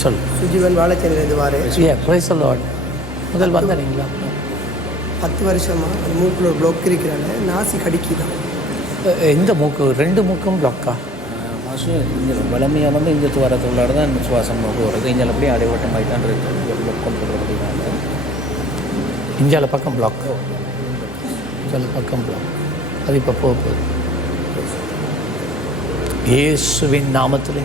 சொல். சுஜீவன் வாழைச்சேரியிலேருந்து வாரேன் ஏ price Lord முதல் வந்தீங்களா பத்து வருஷமாக அந்த மூக்கில் ஒரு ப்ளோக் இருக்கிறாங்க. நாசி கடிக்குதான் எந்த மூக்கு? ரெண்டு மூக்கும் பிளாக்கா மாசு இங்கே வளமையாக வந்து இந்த துவாரத்துள்ளாட தான் சுவாசம் நோக்கு வருது இங்கே அப்படியே அடைவட்டமாகி தான் இருக்குது கொண்டு வரதுனால இஞ்சால பக்கம் பிளாக் இஞ்சால பக்கம் பிளாக் அது இப்போ போக போகுது. இயேசுவின் நாமத்திலே.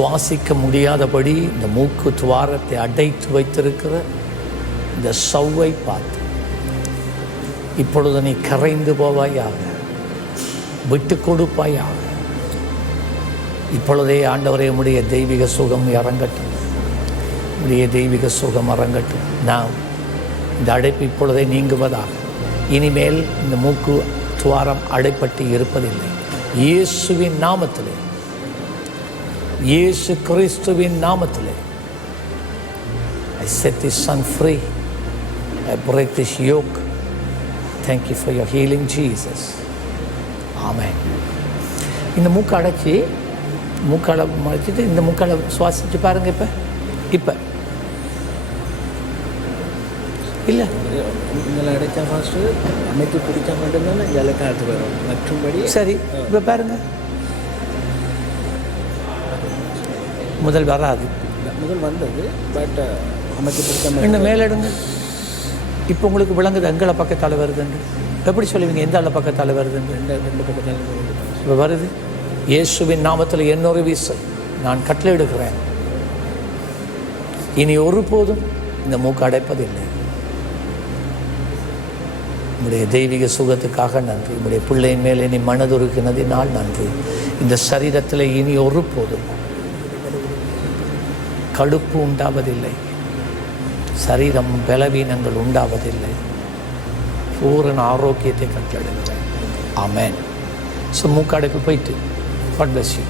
சுவாசிக்க முடியாதபடி இந்த மூக்கு துவாரத்தை அடைத்து வைத்திருக்கிற இந்த சவ்வை பார்த்து இப்பொழுது நீ கரைந்து போவாயாக விட்டு கொடுப்பாயாக. இப்பொழுதே ஆண்டவரே உடைய தெய்வீக சுகம் இறங்கட்டும். உடைய தெய்வீக சுகம் இறங்கட்டும். நான் இந்த அடைப்பு இப்பொழுதே நீங்குவதாக. இனிமேல் இந்த மூக்கு துவாரம் அடைப்பட்டு இருப்பதில்லை. இயேசுவின் நாமத்திலே இயேசு கிறிஸ்துவின் நாமத்திலே I set this son free. I break this yoke. Thank you for your healing, Jesus. Amen. இந்த மூக்கை அடைச்சி மூக்கால மறைச்சிட்டு இந்த மூக்கால சுவாசிச்சு பாருங்க இப்போ இப்போ இல்லை இங்கே அடைச்சா ஃபஸ்ட்டு அமைத்து பிடிச்சா மட்டும்தான் காற்று வரும் மற்றும்படி சரி இப்போ பாருங்க முதல் வராது. முதல் வந்தது பட் அமைத்து பிடிச்ச இன்னும் மேலெடுங்க? இப்போ உங்களுக்கு விளங்குது எங்களை பக்கத்தால் வருதுன்னு. எப்படி சொல்லுவீங்க எந்த ஆள பக்கத்தால் வருதுன்னு? ரெண்டு ரெண்டு பக்கத்தில் இப்போ வருது இயேசுவின் நாமத்தில் என்னொரு வீசை நான் கட்டளையிடுகிறேன். இனி ஒருபோதும் இந்த மூக்கு அடைப்பதில்லை. உம்முடைய தெய்வீக சுகத்துக்காக நன்றி. உம்முடைய பிள்ளையின் மேலே நீ மனதுருக்கினதினால் நன்றி. இந்த சரீரத்தில் இனி ஒருபோதும் கடுப்பு உண்டாவதில்லை. சரீரம் பலவீனங்கள் உண்டாவதில்லை. பூரண ஆரோக்கியத்தை கட்டளிடுகிறேன் ஆமேன். ஸோ மூக்கடைப்பு போயிட்டு. God bless you